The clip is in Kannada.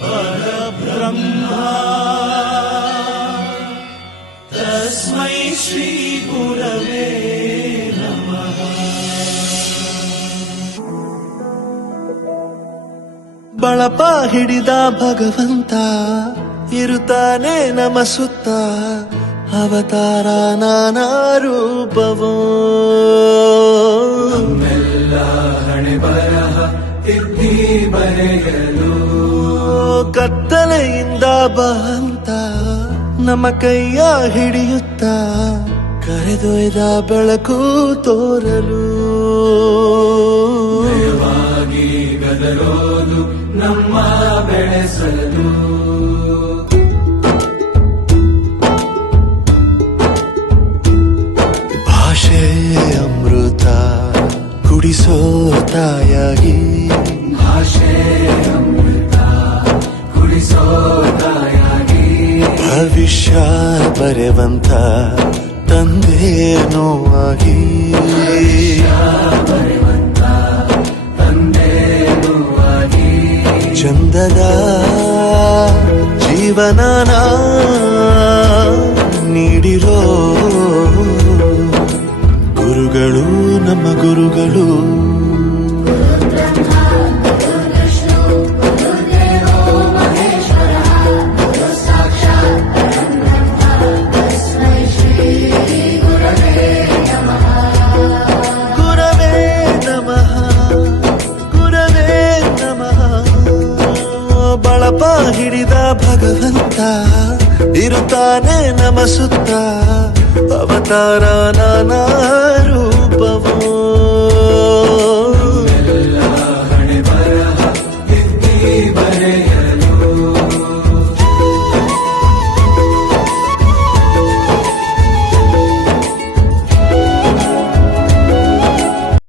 परब्रह्म तस्मै श्री गुरवे नमः। ಬಳಪ ಹಿಡಿದ ಭಗವಂತ ಇರುತ್ತಾನೆ ನಮ ಸುತ್ತ, ಅವತಾರ ನಾನಾ ರೂಪವೋ. ನಮ್ಮೆಲ್ಲ ಹಣೆ ಬರಹ ತಿದ್ದಿ ಬರೆಯಲು ಕತ್ತಲೆಯಿಂದ ಬಂತ ನಮ್ಮ ಕೈಯ ಹಿಡಿಯುತ್ತ, ಕರೆದೊಯ್ದ ಬೆಳಕು ತೋರಲು. ಭಯವಾಗಿ ಗದರೋದು ನಮ್ಮ ಬೆಳೆಸಲು. ಭಾಷೆ ಅಮೃತ ಕುಡಿಸೋ ತಾಯಾಗಿ, ಭಾಷೆ ಅಮೃತ ಕುಡಿಸೋ ತಾಯಾಗಿ. ಭವಿಷ್ಯ ಬರೆವಂತ ತಂದೇನೋ ಆಗಿ, ಬರೆವಂತ ತಂದೇನೂ ಆಗಿ. ಚಂದದ ಜೀವನನ ನೀಡಿರೋ ಗುರುಗಳು ನಮ್ಮ ಗುರುಗಳು. ಗುರವೇ ನಮಃ, ಗುರವೇ ನಮಃ. ಬಳಪ ಹಿಡಿದ ಭಗವಂತ ಇರುತ್ತಾನೆ ನಮ ಸುತ್ತ, ಅವತಾರ ನಾನಾ ರೂಪವೋ. ಎಲ್ಲ ಹಣೆ ಬರಹ ತಿದ್ದಿ ಬರೆಯ